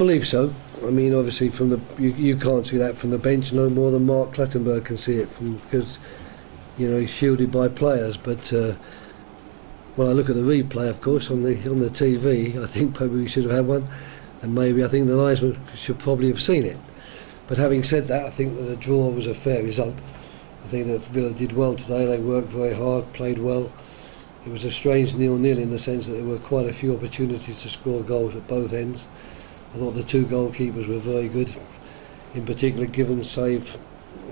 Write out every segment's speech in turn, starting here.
believe so. I mean, obviously, from the you can't see that from the bench no more than Mark Clattenburg can see it, because he's shielded by players. But when I look at the replay, of course, on the TV, I think probably we should have had one, and maybe I think the linesman should probably have seen it. But having said that, I think that the draw was a fair result. I think that Villa did well today. They worked very hard, played well. It was a strange 0-0 in the sense that there were quite a few opportunities to score goals at both ends. I thought the two goalkeepers were very good. In particular, Given's save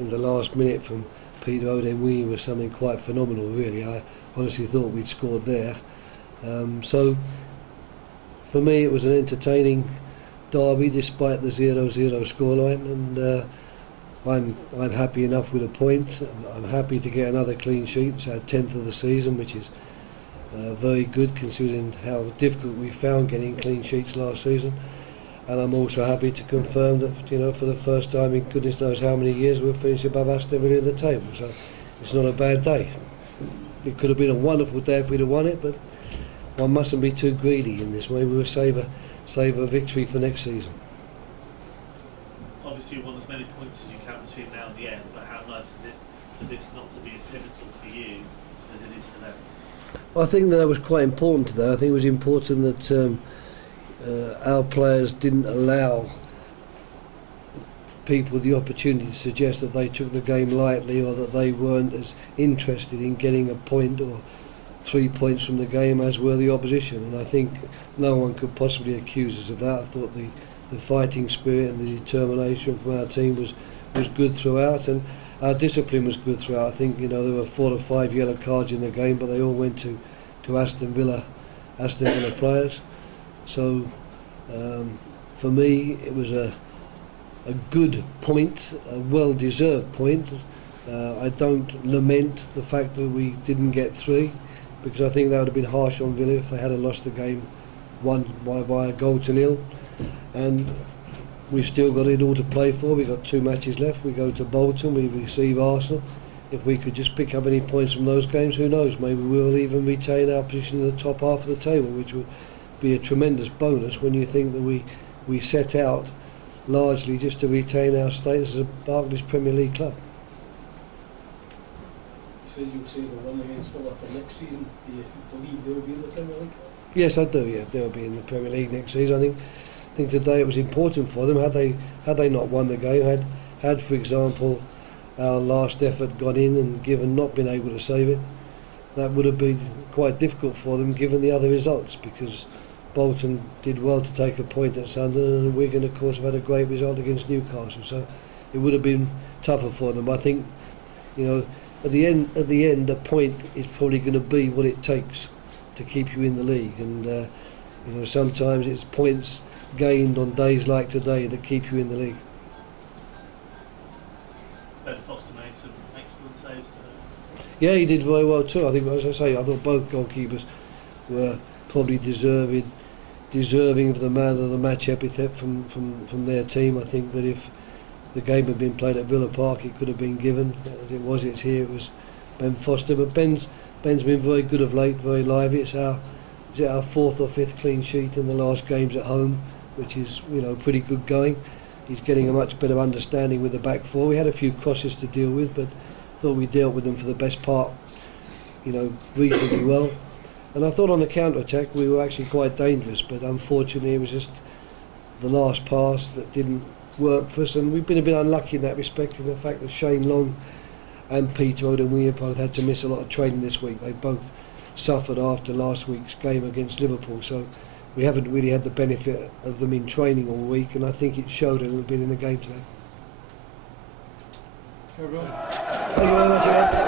in the last minute from Peter Odemwingie was something quite phenomenal, really. I honestly thought we'd scored there. So, for me, it was an entertaining derby despite the 0-0 scoreline, and I'm happy enough with a point. I'm happy to get another clean sheet. It's our 10th of the season, which is very good considering how difficult we found getting clean sheets last season. And I'm also happy to confirm that, for the first time in goodness knows how many years, we'll finish above Aston Villa in the table. So it's not a bad day. It could have been a wonderful day if we'd have won it, but one mustn't be too greedy in this way. We will save a victory for next season. Obviously you want as many points as you can between now and the end, but how nice is it for this not to be as pivotal for you as it is for them? Well, I think that was quite important today. I think it was important that our players didn't allow people the opportunity to suggest that they took the game lightly or that they weren't as interested in getting a point or 3 points from the game as were the opposition. And I think no one could possibly accuse us of that. I thought the fighting spirit and the determination from our team was good throughout, and our discipline was good throughout. I think there were 4 or 5 yellow cards in the game, but they all went to Aston Villa players. So for me, it was a good point, a well-deserved point. I don't lament the fact that we didn't get 3, because I think that would have been harsh on Villa if they had lost the game by a 1-0. And we've still got it all to play for. We've got 2 matches left. We go to Bolton, we receive Arsenal. If we could just pick up any points from those games, who knows, maybe we'll even retain our position in the top half of the table, which would be a tremendous bonus when you think that we set out largely just to retain our status as a Barclays Premier League club. You said you'll see the run against Villa for next season. Do you believe they'll be in the Premier League? Yes, I do. Yeah, they'll be in the Premier League next season. I think today it was important for them. Had they not won the game, had for example our last effort got in and Given not been able to save it, that would have been quite difficult for them given the other results, because Bolton did well to take a point at Sunderland, and Wigan of course have had a great result against Newcastle, so it would have been tougher for them. I think at the end a point is probably going to be what it takes to keep you in the league, and sometimes it's points gained on days like today that keep you in the league. Ben Foster made some excellent saves today. Yeah, he did very well too. I think, as I say, I thought both goalkeepers were probably deserving of the man of the match epithet from their team. I think that if the game had been played at Villa Park, it could have been Given. As it was, it's here. It was Ben Foster, but Ben's been very good of late, very lively. Is it our 4th or 5th clean sheet in the last games at home, which is pretty good going. He's getting a much better understanding with the back four. We had a few crosses to deal with, but thought we dealt with them for the best part, reasonably well. And I thought on the counter-attack we were actually quite dangerous, but unfortunately it was just the last pass that didn't work for us, and we've been a bit unlucky in that respect, in the fact that Shane Long and Peter Odemwingie both had to miss a lot of training this week. They both suffered after last week's game against Liverpool, so we haven't really had the benefit of them in training all week, and I think it showed a little bit in the game today. Thank you very much, Ed.